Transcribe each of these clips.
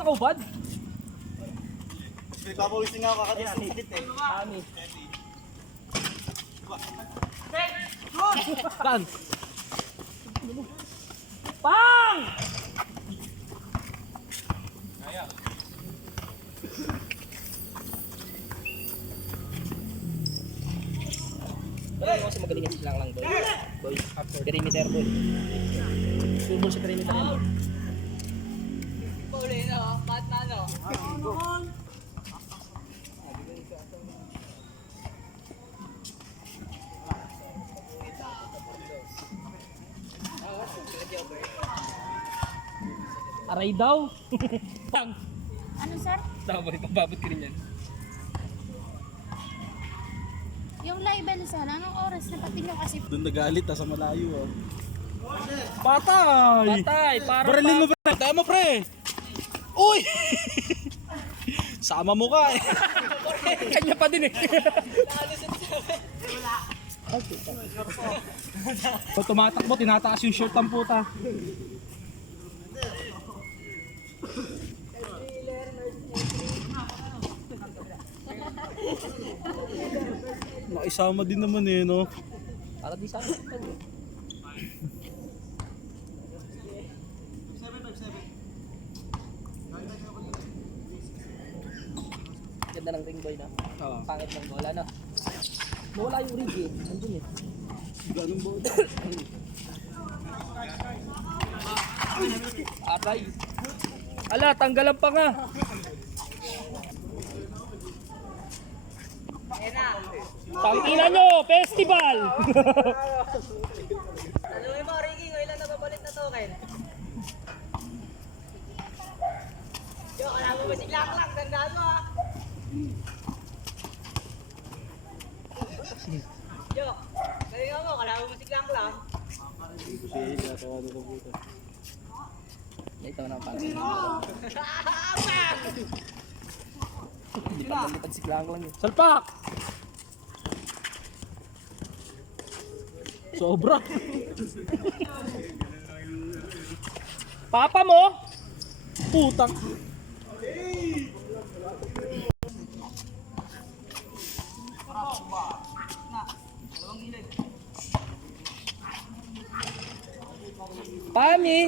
nakaubad? May papawisin nga ako kakadis. Kami. Bang! Bang! Ano kasi magaling yan silang lang boy. Boy, after perimeter boy. Sumul sa perimeter yan boy. Uli na, mat na no. Aray daw. Bang! Ano sir? Tama boy, pababot ka rin yan. Yung live ano sana, anong oras na pati nyo kasi Doon nagalit, nasa malayo. Oh. Patay! Parang Baralin mo pre! Tayo mo pre! Uy! Sama mo ka eh! Kanya pa din eh. Pag tumatakbo, tinataas yung shirt ang puta. Nakisama din naman eh, no? Para di sana. Ganda ng ring boy na. Oo. Pangit ng bola na. Nawala yung rig eh. Nandun eh. Ganun ba? Aray. Ala, tanggalan pa nga. Tangina nyo, festival! Alam mo, Ricky, ngayon lang nababalit na token. Yo, alam mo ba si Lang Lang? Tandaan mo ah. Yo, galing mo, alam mo si Lang Lang. Ito na pala. Hindi pa nalipad si Klang lang eh. Salpak! Sobra! Papa mo? Putang! Pami!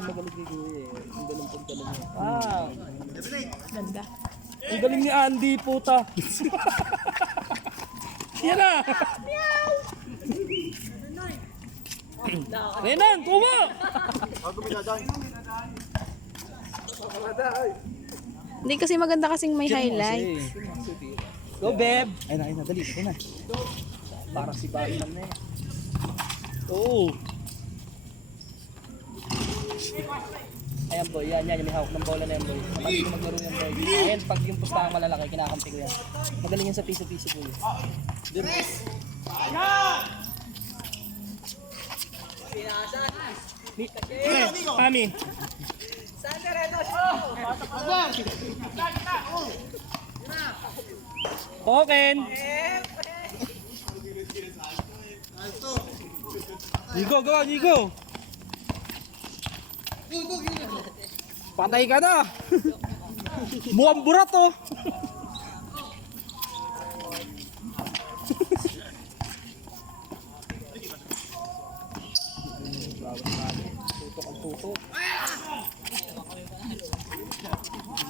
Ang magaling ni Kuya eh. Ang galing punta lang niya. Ah! ganda. Ang galing ni Andy, puta! Yan na! Renan, kuma! Hindi kasi maganda kasing may highlight. Go, Beb! Ay na, dali, ito na. Para si Batman na eh. Oo! Ayan boy, yan, may hawak ng bola na yan boy. Kapag hindi ko maglaro yan boy. Ayan, pag yung pustahang malalaki, kinakampi ko yan. Magaling yan sa piso-piso boy. Pinasan. Pami! Sander, ito. Token! Nigo, gawa, Nigo! Patay ka na! Mukhang burat oh! Tutok ang tutok.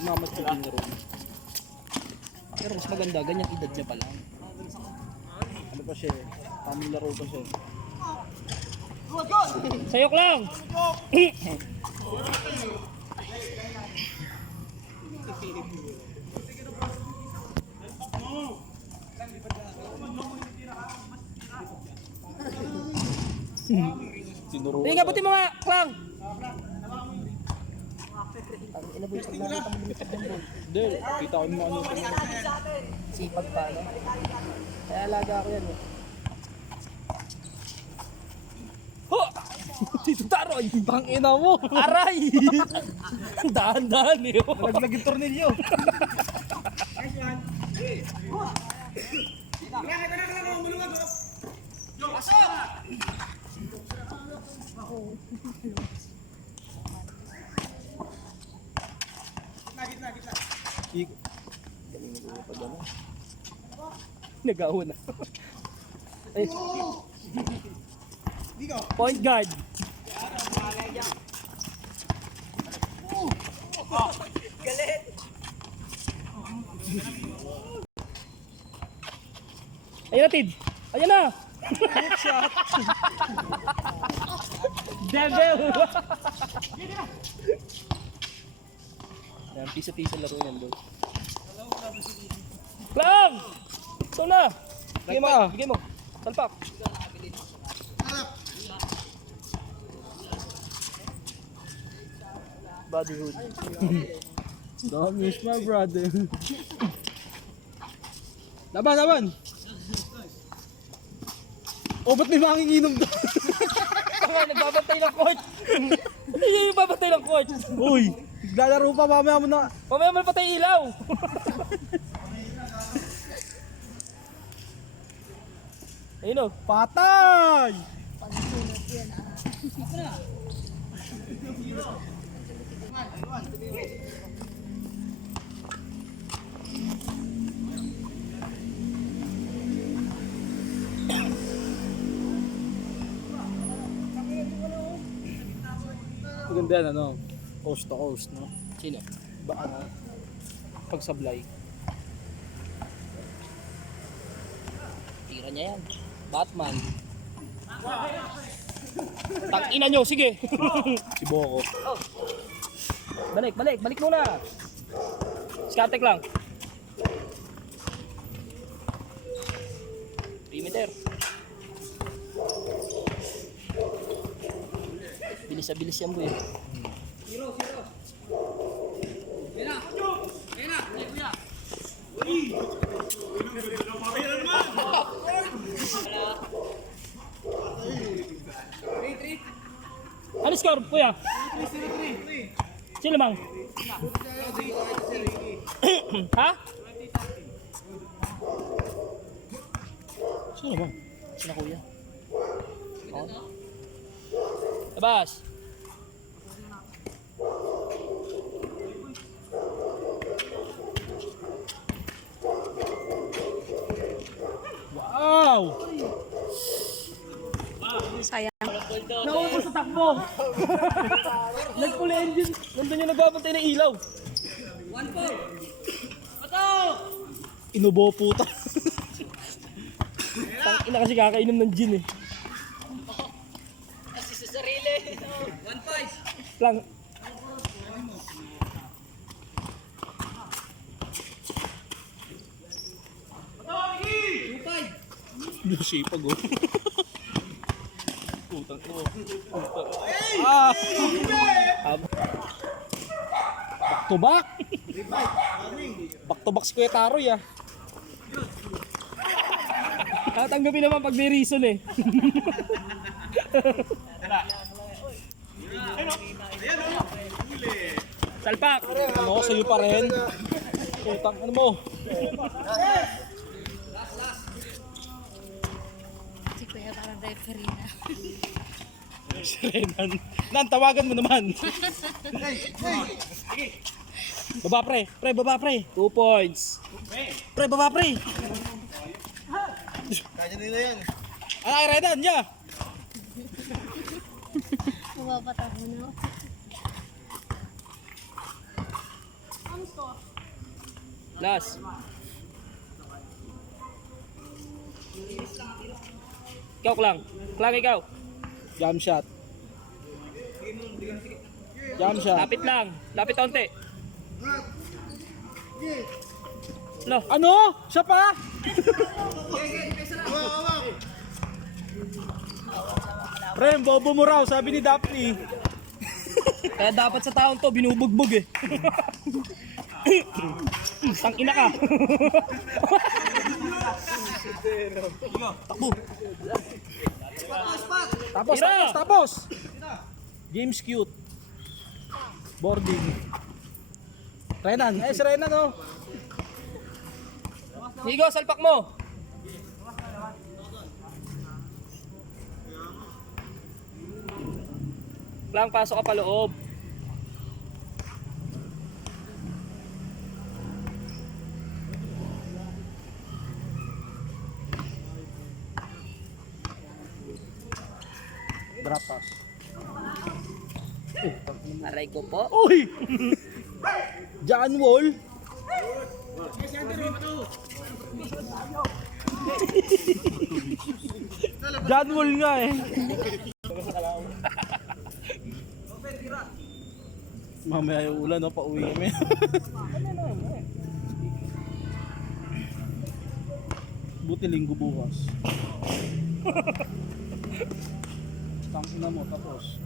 Mamat ka din rin. Pero mas maganda, ganyan edad niya pa lang. Ano pa siya eh? Tamang laro pa siya. Sayok lang! Sinuro. Hindi nga, buti mga klang! Ang inaboy sa langit ang lumipad ng boy. Hindi, kita ko mo ano. Sipag pa, no? Kaya alaga ako yan, eh. Ho! Tito Taroy! Bang ina mo! Aray! Dahan-dahan eh. Nalaglag yung tornilyo. Iko. Nag-aho na. Ay. Point guard. Galit. Ayan na, Tid. Ayan na. Devil. Ayan, piso-piso laro yan, boy. Lang! Ito na. Bigay mo. Bigay mo. Salpak. Bodyhood. Don't miss my brother. Laban, laban! Oh, ba't may manginginom doon? Tanga, nagbabantay ng court. Hindi yung babantay ng court. Uy, lalaro pa, mamaya mo na. Mamaya man patay ilaw. Ayun o. Patay! Maganda yan, ano? Coast to coast, no? Sino? Ba, ano? Pagsablay. Tira niya yan. Batman. Tang-ina nyo, sige. Si Boko. Balik, balik, balik muna. Scatek lang. Perimeter. Bilis-bilis yan, boy. Ano score, kuya? 3-3. Sino mang? Ha? Sino bang? Sino kuya? Oh. Labas. Wow! Sayang. Naubos sa takbo. Nag-full engine. Nandun yung nagbabantay ng ilaw. 1-4. Pato! Inubo puta. Tang-ina kasi kakainom ng gin eh. Kasi sa sarili. 1-5. Lang. Sipag oh. Putang ko. Ah! Back to back. Back to back si Kuya Taroy ah. Tatanggapin naman pag may reason eh. Salpak! Ano ko sa'yo pa rin? Putang ano mo? Si Kuya parang referee na. Renan. Nan, tawagan mo naman. Baba pre, pre baba pre. 2 points. Pre baba pre. Kaya nila yan. Ay Renan, ya. Mababata mo na. Last. Ikaw lang. Klang ikaw. Jump shot. Jump shot. Lapit lang. Lapit onte. No. Ano? Siya pa? Pre, bobo mo raw, sabi ni Daphne. Kaya dapat sa taong to, binubugbog eh. Tang-ina ka. Takbo. Tapos, Tira! tapos. Game's cute. Boarding. Renan, eh si Renan oh. Higo, salpak mo. Lang, pasok ka pa loob. Drop pass. Aray ko po. Uy! John Wall. John Wall nga eh. Mamaya yung ulan, no? Pauwi kami. Buti linggo bukas. Tangina mo, tapos.